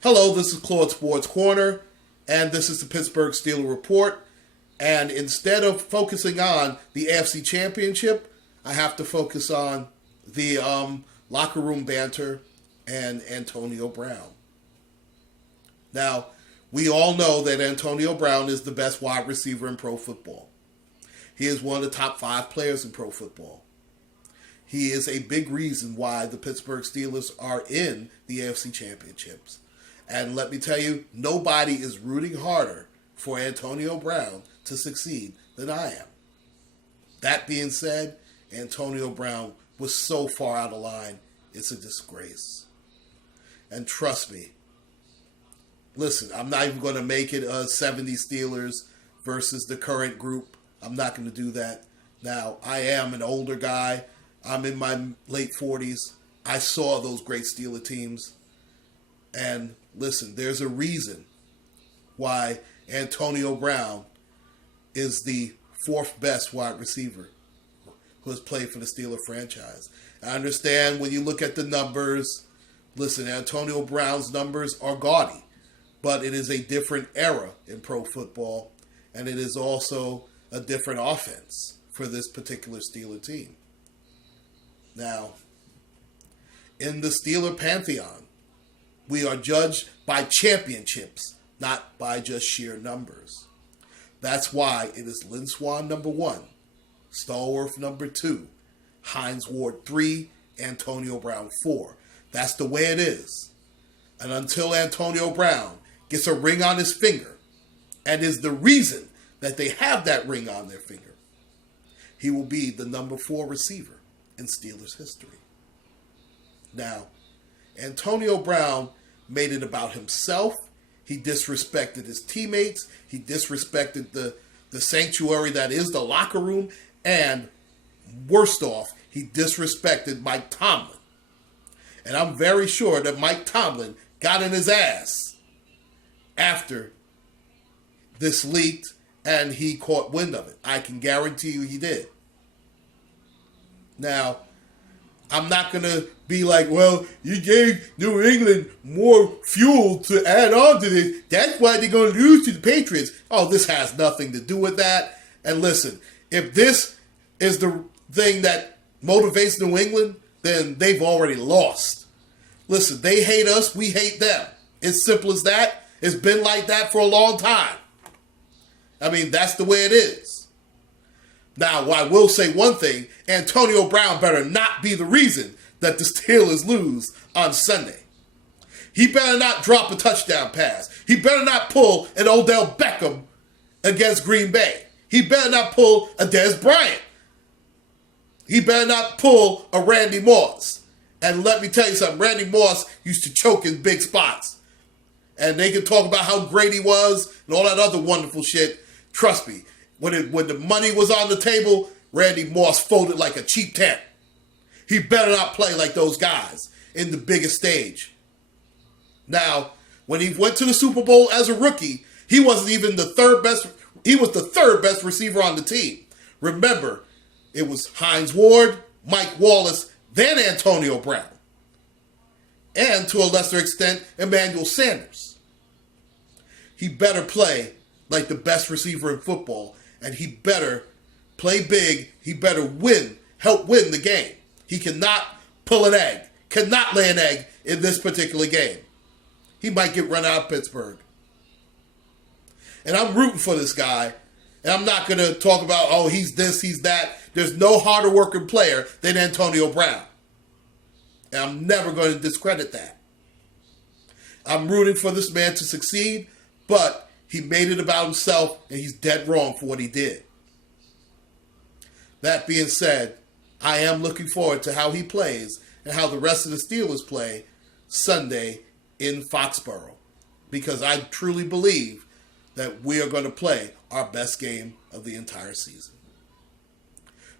Hello, this is Claude Sports Corner, and this is the Pittsburgh Steelers Report. And instead of focusing on the AFC Championship, I have to focus on the locker room banter and Antonio Brown. Now, we all know that Antonio Brown is the best wide receiver in pro football. He is one of the top 5 players in pro football. He is a big reason why the Pittsburgh Steelers are in the AFC Championships. And let me tell you, nobody is rooting harder for Antonio Brown to succeed than I am. That being said, Antonio Brown was so far out of line, it's a disgrace. And trust me, listen, I'm not even going to make it 70 Steelers versus the current group. I'm not going to do that. Now, I am an older guy. I'm in my late 40s. I saw those great Steeler teams. And listen, there's a reason why Antonio Brown is the 4th best wide receiver who has played for the Steeler franchise. I understand when you look at the numbers, listen, Antonio Brown's numbers are gaudy, but it is a different era in pro football, and it is also a different offense for this particular Steeler team. Now, in the Steeler Pantheon, we are judged by championships, not by just sheer numbers. That's why it is Lynn Swann number 1, Stallworth number 2, Hines Ward 3, Antonio Brown 4. That's the way it is. And until Antonio Brown gets a ring on his finger, and is the reason that they have that ring on their finger, he will be the number 4 receiver in Steelers history. Now, Antonio Brown made it about himself. He disrespected his teammates. He disrespected the sanctuary that is the locker room. And worst off, he disrespected Mike Tomlin. And I'm very sure that Mike Tomlin got in his ass after this leaked and he caught wind of it. I can guarantee you he did. Now, I'm not going to be like, well, you gave New England more fuel to add on to this. That's why they're going to lose to the Patriots. Oh, this has nothing to do with that. And listen, if this is the thing that motivates New England, then they've already lost. Listen, they hate us, we hate them. It's simple as that. It's been like that for a long time. I mean, that's the way it is. Now, I will say one thing, Antonio Brown better not be the reason that the Steelers lose on Sunday. He better not drop a touchdown pass. He better not pull an Odell Beckham against Green Bay. He better not pull a Dez Bryant. He better not pull a Randy Moss. And let me tell you something, Randy Moss used to choke in big spots. And they can talk about how great he was and all that other wonderful shit. Trust me, when the money was on the table, Randy Moss folded like a cheap tent. He better not play like those guys in the biggest stage. Now, when he went to the Super Bowl as a rookie, he wasn't even the 3rd best. He was the 3rd best receiver on the team. Remember, it was Hines Ward, Mike Wallace, then Antonio Brown. And to a lesser extent, Emmanuel Sanders. He better play like the best receiver in football, and he better play big. He better help win the game. He cannot pull an egg, cannot lay an egg in this particular game. He might get run out of Pittsburgh. And I'm rooting for this guy, and I'm not going to talk about, oh, he's this, he's that. There's no harder working player than Antonio Brown. And I'm never going to discredit that. I'm rooting for this man to succeed, but he made it about himself, and he's dead wrong for what he did. That being said, I am looking forward to how he plays and how the rest of the Steelers play Sunday in Foxborough, because I truly believe that we are going to play our best game of the entire season.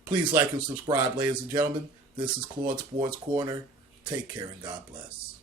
Please like and subscribe, ladies and gentlemen. This is Claude Sports Corner. Take care and God bless.